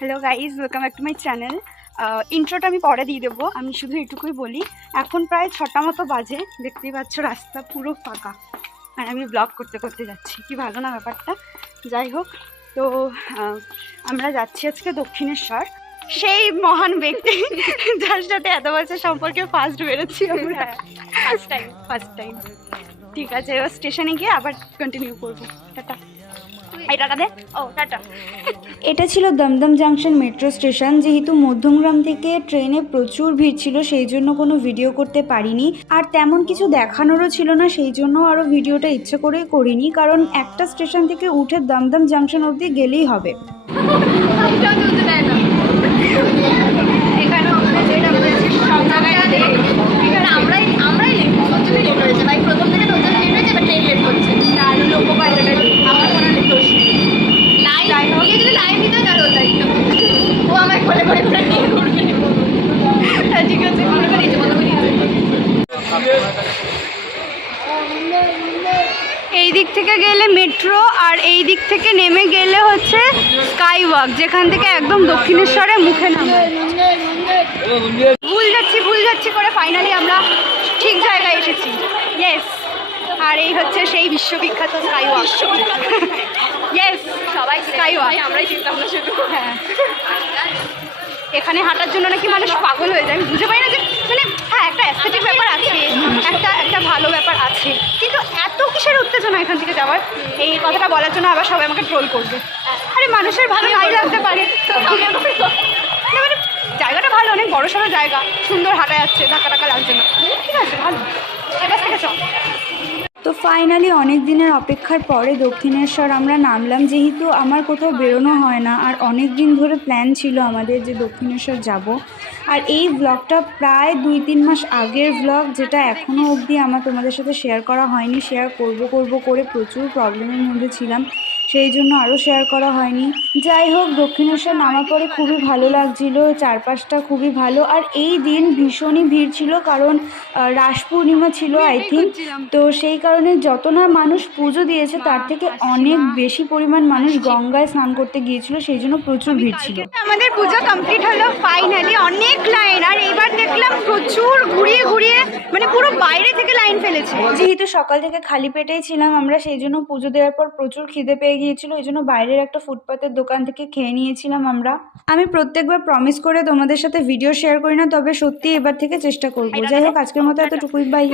Hello guys, welcome back to my channel. ইন্ট্রোটা আমি পরে দিয়ে দেবো, আমি শুধু এটুকুই বলি। এখন প্রায় 6টা মতো বাজে, দেখতেই পাচ্ছ রাস্তা পুরো ফাঁকা, আর আমি ব্লগ করতে করতে যাচ্ছি। কি ভালো না ব্যাপারটা। যাই হোক, তো আমরা যাচ্ছি আজকে দক্ষিণেশ্বর, সেই মহান ব্যক্তি যার সাথে এত বছর সম্পর্কে ফার্স্ট বেরোচ্ছি আমরা। First time. ঠিক আছে, এবার স্টেশনে গিয়ে আবার কন্টিনিউ করবো। টাটা। এটা ছিল দমদম জাংশন মেট্রো স্টেশন। যেহেতু মধ্যমগ্রাম থেকে ট্রেনে প্রচুর ভিড় ছিল, সেই জন্য কোনো ভিডিও করতে পারিনি, আর তেমন কিছু দেখানোরও ছিল না, সেই জন্য আরও ভিডিওটা ইচ্ছে করেই করিনি, কারণ একটা স্টেশন থেকে উঠে দমদম জাংশন অবধি গেলেই হবে। এই দিক থেকে গেলে মেট্রো, আর এই দিক থেকে নেমে গেলে হচ্ছে স্কাই ওয়াক, যেখান থেকে একদম দক্ষিণেশ্বরে মুখে নামে। ভুল যাচ্ছি করে ফাইনালি আমরা ঠিক জায়গায় এসেছি। ইয়েস, আর এই হচ্ছে সেই বিশ্ববিখ্যাত স্কাই ওয়াক। ইয়েস, সবাই স্কাই ওয়াক, আমরাই চিনতাম না শুধু। হ্যাঁ, এখানে হাঁটার জন্য নাকি মানুষ পাগল হয়ে যায়। আমি বুঝতে পারি না যে মানে হ্যাঁ, একটা অ্যাস্থেটিক ব্যাপার আছে, একটা ভালো ব্যাপার আছে, কিন্তু এত কিসের উত্তেজনা এখান থেকে যাওয়ার? এই কথাটা বলার জন্য আবার সবাই আমাকে ট্রোল করবে। আরে মানুষের ভালো নাই লাগতে পারে, মানে জায়গাটা ভালো, অনেক বড় সড়ো জায়গা, সুন্দর হাঁটা যাচ্ছে, ধাক্কা লাগছে না, ঠিক আছে, ভালো। এবার থেকে চল। তো ফাইনালি অনেক দিনের অপেক্ষার পরে দক্ষিণেশ্বর আমরা নামলাম। যেহেতু আমার কোথাও বেরোনো হয় না, আর অনেক দিন ধরে প্ল্যান ছিল আমাদের যে দক্ষিণেশ্বর যাব, আর এই ব্লগটা প্রায় 2-3 মাস আগের ব্লগ, যেটা এখনও অবধি আমার তোমাদের সাথে শেয়ার করা হয়নি। শেয়ার করব করে প্রচুর প্রবলেমের মধ্যে ছিলাম, সেই জন্য আরও শেয়ার করা হয়নি। যাই হোক, দক্ষিণেশ্বর নামার পরে খুবই ভালো লাগছিল, চারপাশটা খুবই ভালো, আর এই দিন ভীষণই ভিড় ছিল, কারণ রাস পূর্ণিমা ছিল আই থিঙ্ক। তো সেই কারণে যত না মানুষ পুজো দিয়েছে, তার থেকে অনেক বেশি পরিমাণ মানুষ গঙ্গায় স্নান করতে গিয়েছিল, সেই জন্য প্রচুর ভিড় ছিল। আমাদের পুজো কমপ্লিট হলো ফাইনালি, অনেক লাইন, আর এইবার দেখলাম প্রচুর ঘুরিয়ে মানে পুরো বাইরে থেকে লাইন ফেলেছে। যেহেতু সকাল থেকে খালি পেটেই ছিলাম আমরা, সেই জন্য পুজো দেওয়ার পর প্রচুর খিদে পেয়ে গিয়েছিল, এই জন্য বাইরের একটা ফুটপাতের দোকান থেকে খেয়ে নিয়েছিলাম আমরা। আমি প্রত্যেকবার প্রমিস করে তোমাদের সাথে ভিডিও শেয়ার করি না, তবে সত্যি এবার থেকে চেষ্টা করবো। যাই হোক, আজকের মতো এতটুকুই, বাই।